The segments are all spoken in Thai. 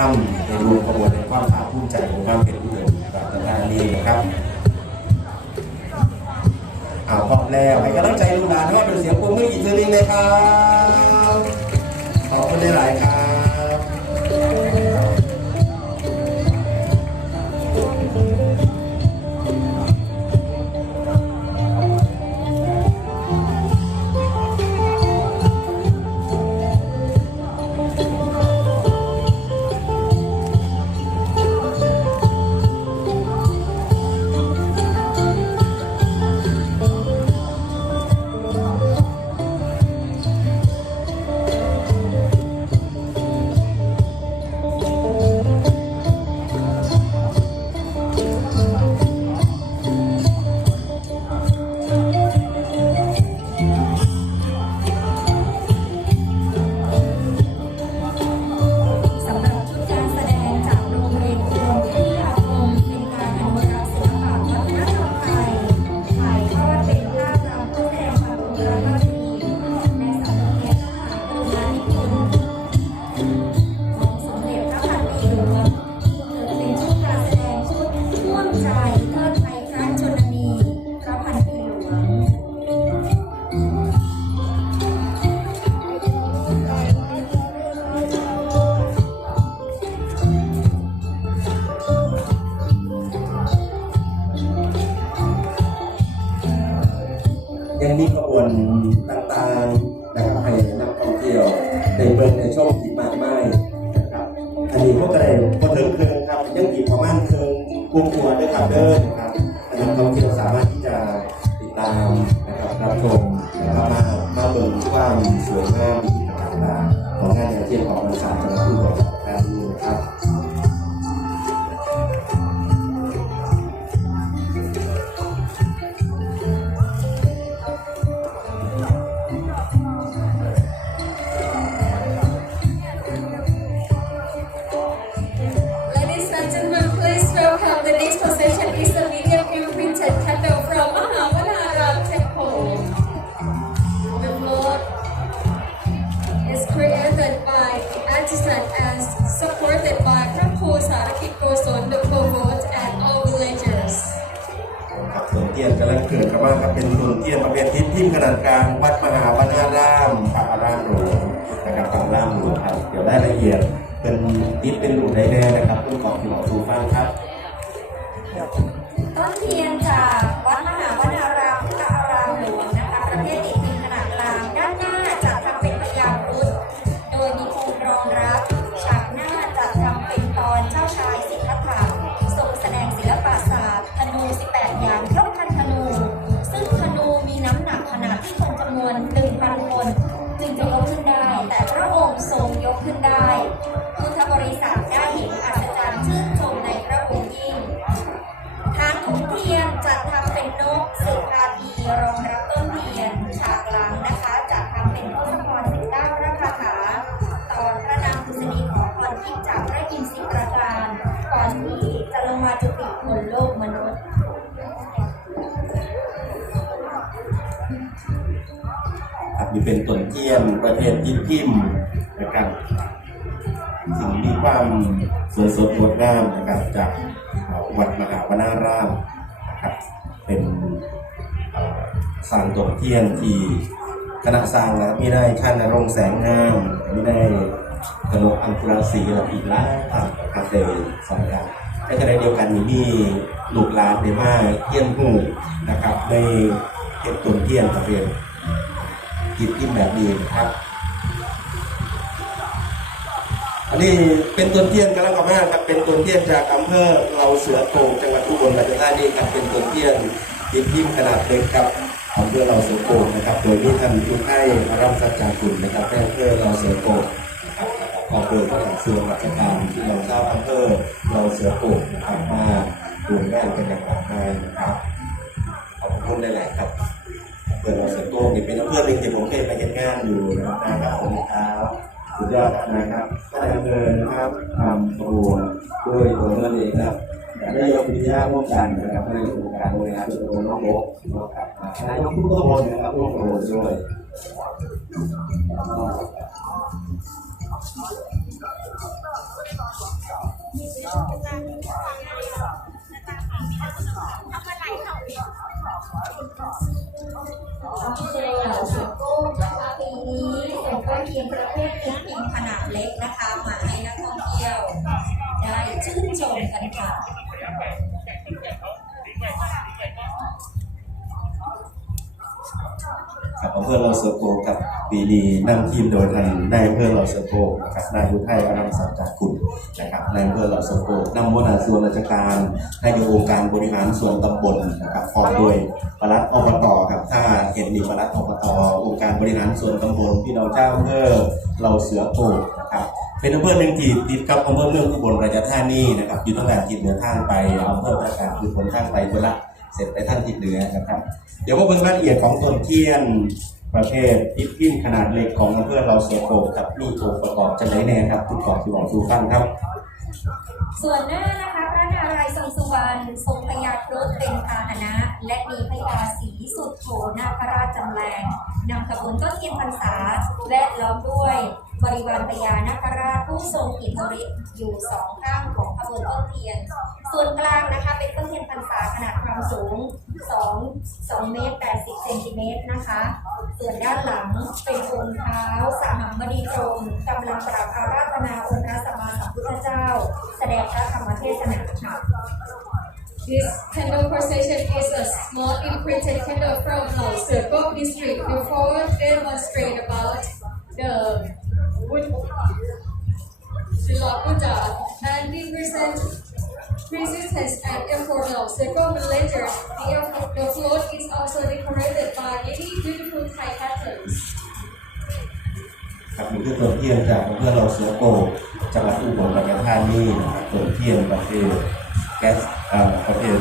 ถ้ำในรวมขบวนในความภาคภูมิใจของความเป็นผู้เดินรัตนานีนะครับเอาพร้อมแล้วให้กำลังใจลูกหลานด้วยเป็นเสียงปรบมืออีกทีนึงเลยครับขอบคุณหลายๆครับ ยังมีขบวนต่างๆนะครับให้นักท่องเที่ยวในเมืองในช่วงอีกมากมายนะครับอันนี้พวกกระไรพอถึงคืนครับยังอีกประมาณคืนกลุ่มตัวด้วยครับเดินนะครับนักท่องเที่ยวสามารถที่จะติดตามนะครับรับชมนะครับมามาเบิ่งความสวยงามกิจกรรมต่างๆของงานเที่ยวของบริษัทจังหวัดำลังครับเป็นส่วนเทียนประเภททิพย์ทิมขนาดกลางวัดมหาวนารามพระอารามหลวงนะครับพระอารามหลวงครับเดี๋ยวได้ละเอียดเป็นนิดเป็นรูปได้แน่นะครับเพื่องที่บอกสูฟังครับต้นเทียนจาก จากพระอินทร์สิประการก่อนที่จะลงมาจุติบนโลกมนุษย์ครับนี่เป็นต้นเทียนประเภททิพย์ทิมนะครับสิ่งมีความสวยสดงดงามนะครับจากวัดมหาวนารามนะครับ เป็นสร้างต้นเทียนที่คณะสร้างนะมีได้ท่านนรงแสงงามมีได้ กนกอังคุราศรีและอีกหลายท่านนะครับเดยสองอย่างในขณะเดียวกันนี้มีลูกหลานได้มาเทียนหูนะครับในเก็บต้นเทียนประเภทกินกินแบบดีนะครับ อันนี้เป็นต้นเทียนกำลังกมาครับเป็นต้นเทียนจากอำเภอเราเสือโกงจังหวัดอุบลราชธานีครับเป็นต้นเทียนยิบยิ้มขนาดเล็กครับอำเภอเราเสือโกงนะครับ โดยที่ท่านผู้ให้ร่ำสัจจาคุณนะครับแม่อำเภอเราเสือโกง นะครับขอบคุณทางส่วนราชการที่เราทราบอำเภอเราเสือโกงนะครับมาดูงานกันอย่างมากมายนะครับขอบคุณหลายๆครับเปิดเราเสือโกงนี่เป็นอำเภอหนึ่งที่ผมเคยไปเห็นงานอยู่นะครับนะครับผมครับสุดยอดนะครับก็ได้อำเภอนะครับทำขบวนด้วยตัวเงินเองนะครับได้ยกวิทยาร่วมกันนะครับในโครงการบริหารส่วนตัวน้องโบ๊ะนะครับนายกทุกตำบลนะครับร่วมโปรด้วย เพียงประเภทเครื่องบินขนาดเล็กนะคะมาในทองเที่ยว ได้ชื่นชมกันค่ะ ครับอำเภอเราเสือโกกับปีนี้นำทีมโดยท่านนายอำเภอเราเสือโกนะครับนายยุทธไทยอนันต์สัจจกุลนะครับนายอำเภอเราเสือโกนำหัวนาส่วนราชการนายกองค์การบริหารส่วนตำบลนะครับพร้อมด้วยปลัดอบตครับถ้าเห็นมีปลัดอบตองค์การบริหารส่วนตำบลพี่น้องเจ้าอำเภอเราเสือโกนะครับเป็นอำเภอหนึ่งที่ติดกับอำเภอเมืองอุบลราชธานีนะครับอยู่ตั้งแต่ทิศเหนือทางไปอำเภอประการคือคนทางไปเวลา เสร็จไปทางทิศเหนือนะครับ เดี๋ยวมาเบิ่งรายละเอียดของต้นเทียนประเภทพิพินขนาดเล็กของอำเภอเราเสียโกกับมีองค์ประกอบจะไหนแน่ครับคุณกอบที่บอกสู่ฟังครับ ส่วนหน้านะคะพระนารายณ์ทรงสุวรรณทรงพยาครุฑเป็นพาหนะ และมีพญาศรีสุดโธนาคราชจำแรงนำขบวนต้นเทียนพรรษาแวดล้อมด้วย บริวารพญานาคราชผู้ทรงอิทธิฤทธิ์อยู่สองข้างของขบวนต้นเทียน ส่วนกลางนะคะเป็นต้นเทียนพรรษาขนาดความสูง 2 2 เมตร 80 เซนติเมตรนะคะ ส่วนด้านหลังเป็นองค์เท้าสามบดีพรมกำลังกราบอาราธนาองค์พระสัมมาสัมพุทธเจ้า แสดงพระธรรมเทศนาค่ะ This candle procession is a small imprinted candle from Lao Serpong district before demonstrate about the wood the Lord Buddha and represent resistance and effort of Serpong later. The, air the float is also decorated by many beautiful Thai patterns. ครับนี่คือต้นเทียนจากอำเภอนเราเสือโกจังหวัดอุบลราชธานีนะครับต้นเทียนประเภทแก๊สอ่อประเภท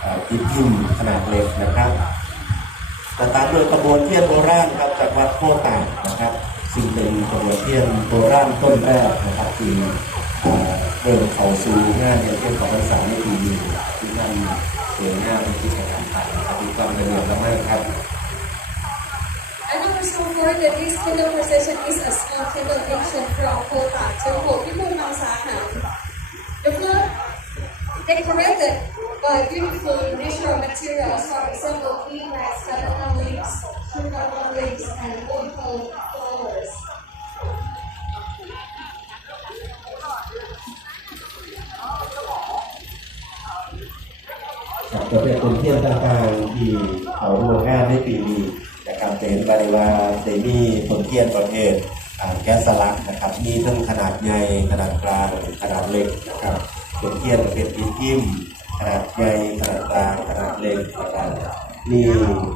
เอ่อพิพินขนาดเล็กนะครับแต่ตามโดยกระบวนเทียนโบราณครับจากวัดโพตากนะครับ ซึ่งเป็นกระบวนเทียนโบราณต้นแรกนะครับที่เอ่อเริ่มเข้าสู่งานเทียนของพรรษาในปีนี้ที่นั่นเกิดงานในที่การถ่ายนะครับมีความระเบียบระเบียบครับ I know for so far that this candle procession is a small candle ancient from Kota Temple, people Mount Saham. The float decorated by beautiful natural materials, for example, เทียวต่างๆที่เขาร่วมงานในปีนี้นะครับจะเห็นบริวาเดมีคนเทียวประเภทแก๊สสลักนะครับมีทั้งขนาดใหญ่ขนาดกลางขนาดเล็กนะครับคนเที่ยวประเภทพิมพ์พิมขนาดใหญ่ขนาดกลางขนาดเล็กนะครับมี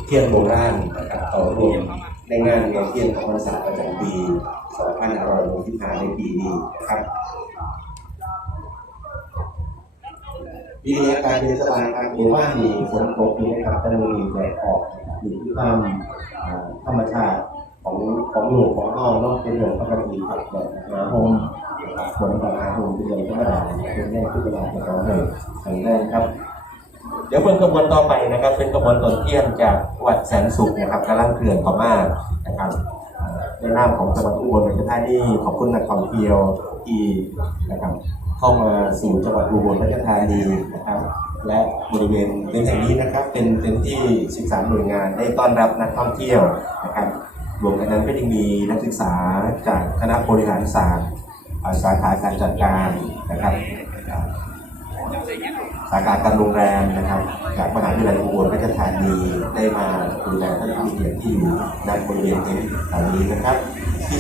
เทียนโบราณนะครับเขาร่วมในงานงานเทียนของพรรษาประจำปี 2565ในปีนี้นะครับ วิทยาการเทศบาลครับหรือว่ามีฝนตกนี่นะครับก็จะมีแดดออกอยู่ที่ความธรรมชาติของของหลวงของห้องต้องเป็นเรื่องปกติครับแบบหาโฮมนะครับฝนกับหาโฮมเป็นเรื่องธรรมดาเป็นเรื่องที่เวลาจะต้องเลยแข็งแรงครับ เดี๋ยวเป็นกระบวนต่อไปนะครับ เป็นกระบวนตนเทียนจากวัดแสนสุขนะครับกำลังเคลื่อนเข้ามานะครับอ่าในนามของจังหวัดอุบลราชธานีขอบคุณนักท่องเที่ยวที่นะครับ เข้ามาสู่จังหวัดอุบลราชธานีนะครับ และบริเวณเป็นแห่งนี้นะครับ เป็นเป็นที่ศึกษาหน่วยงานได้ต้อนรับนักท่องเที่ยวนะครับรวมกันนั้นก็ยังมีนักศึกษาจากคณะบริหารศาสตร์สาขาการจัดการนะครับสาขาการโรงแรมนะครับจากมหาวิทยาลัยอุบลราชธานีได้มาดูแลท่านผู้เกียรติที่อยู่ในบริเวณนี้แห่งนี้นะครับ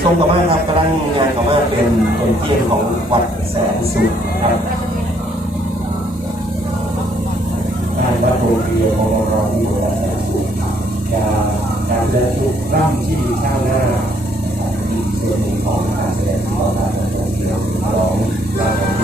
ทรงกับมากครับกำลังงานกับมากเป็นคนเทียนของวัดแสนสุขครับการรับโพธิ์เรียของเราที่วัดแสนสุขการการแสดงทุกร่ำที่มีข้างหน้าส่วนหนึ่งของการแสดงที่เราทำ